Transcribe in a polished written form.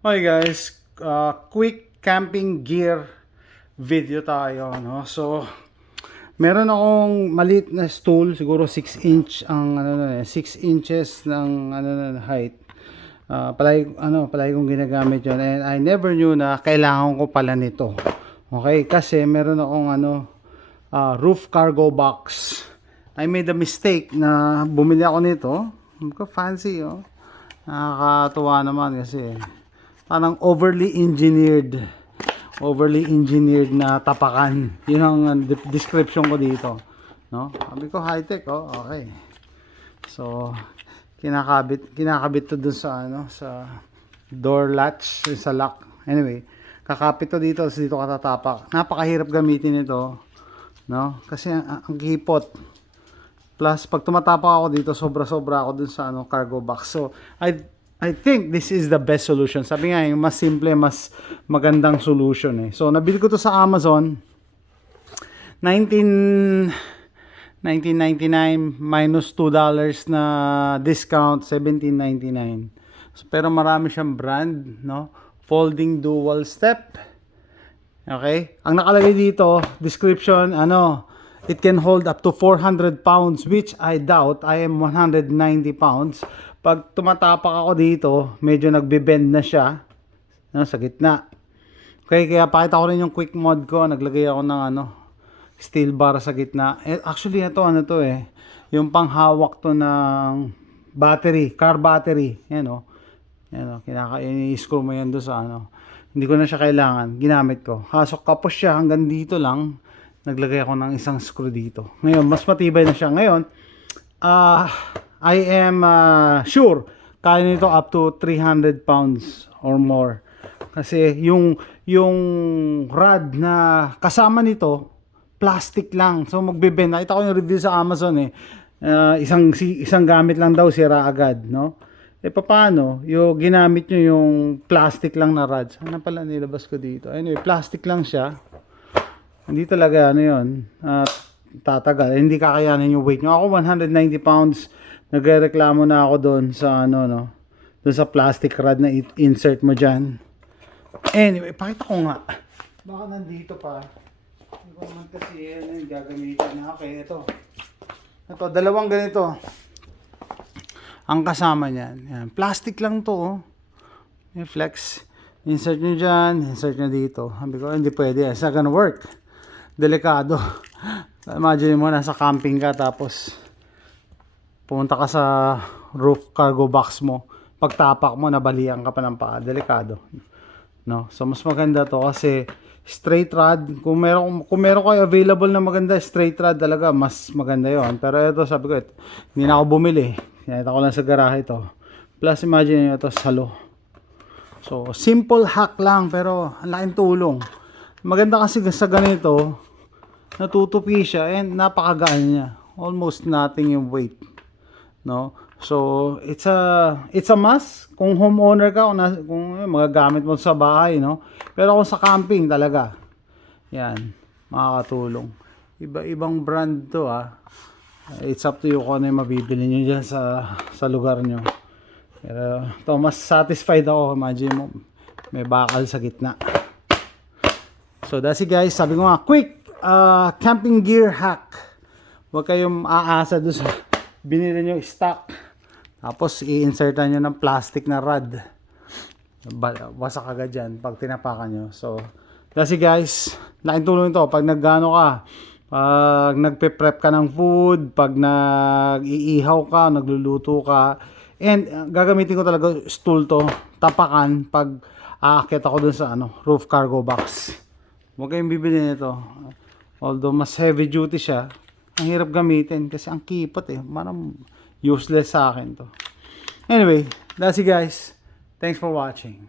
Okay guys, quick camping gear video tayo, no? So, meron akong maliit na stool, siguro 6 inch ang 6 inches ng na height. Palagi kong ginagamit 'yon, and I never knew na kailangan ko pala nito. Okay, kasi meron akong roof cargo box. I made a mistake na bumili ako nito. Fancy, oh. Nakakatuwa naman kasi parang overly engineered na tapakan. Yun ang description ko dito, no? Sabi ko high tech, oh. Okay. So kinakabit to dun sa sa door latch, sa lock. Anyway, kakapit to dito, so dito ka tatapak. Napakahirap gamitin ito, no? Kasi ang hipot. Plus pag tumatapak ako dito, sobra-sobra ako dun sa cargo box. So I think this is the best solution. Sabi nga, yung mas simple, mas magandang solution eh. So, nabili ko to sa Amazon. 1999 minus $2 na discount, $17.99. So, pero marami siyang brand, no? Folding dual step. Okay? Ang nakalagay dito, description, it can hold up to 400 pounds, which I doubt. I am 190 pounds. Pag tumatapak ako dito, medyo nagbe-bend na siya, sa gitna. Okay, kaya pakita ko rin yung quick mod ko. Naglagay ako ng steel bar sa gitna. Actually, ito yung panghawak to ng battery, car battery. Yan o. I-screw mo yan doon sa Hindi ko na siya kailangan. Ginamit ko. Kaso kapos siya hanggang dito lang. Naglagay ako ng isang screw dito. Ngayon, mas matibay na siya. Ngayon, I am sure kaya nito up to 300 pounds or more. Kasi yung rod na kasama nito, plastic lang. So magbe-bend. Nakita ko yung review sa Amazon eh. Isang gamit lang daw, sira agad, no? Paano? Yung ginamit nyo yung plastic lang na rod. Sana pala nilabas ko dito. Anyway, plastic lang siya. Hindi talaga yun. Tatagal. Hindi kakayanin yung weight nyo. Ako 190 pounds. Nagrereklamo na ako doon sa doon sa plastic rod na insert mo diyan. Anyway, pakita ko nga. Baka nandito pa. Hindi ko naman kasi gagamitin na. Okay, ito, dalawang ganito. Ang kasama niyan. Yan. Plastic lang to, oh. May flex. Insert nyo dyan. Insert nyo dito. Sabi ko, hindi pwede. It's not gonna work. Delikado. Imagine mo, nasa camping ka tapos pumunta ka sa roof cargo box mo, pagtapak mo, nabalian ka pa ng paa. Delikado, no? So mas maganda to kasi straight rod. Kung meron kayo available na maganda straight rod, talaga mas maganda yon. Pero ito, sabi ko, hindi na ako bumili. Kinita ko lang sa garahe ito. Plus imagine nyo ito, salo. So simple hack lang, pero ang laking tulong. Maganda kasi sa ganito, natutupi siya and napakagaan niya. Almost nothing yung weight, no? So it's a must kung homeowner ka, kung magagamit mo sa bahay, no? Pero kung sa camping talaga, yan, makakatulong. Ibang brand to, it's up to you kung ano yung mabibili nyo dyan sa lugar nyo. Pero to, mas satisfied ako. Imagine mo, may bakal sa gitna. So that's it guys. Sabi ko nga, quick camping gear hack. Huwag kayong aasa doon sa binili nyo stock, tapos i-insertan nyo ng plastic na rod. Wasak agad yan pag tinapakan nyo. So that's it guys. Laking tulong ito pag nagano ka, pag nagpe-prep ka ng food, pag nag-iihaw ka, nagluluto ka. And gagamitin ko talaga stool to, tapakan pag aakyat ako dun sa roof cargo box. Huwag kayong bibili nito. Although mas heavy duty siya, ang hirap gamitin kasi ang kipot eh. Parang useless sa akin to. Anyway, that's it guys. Thanks for watching.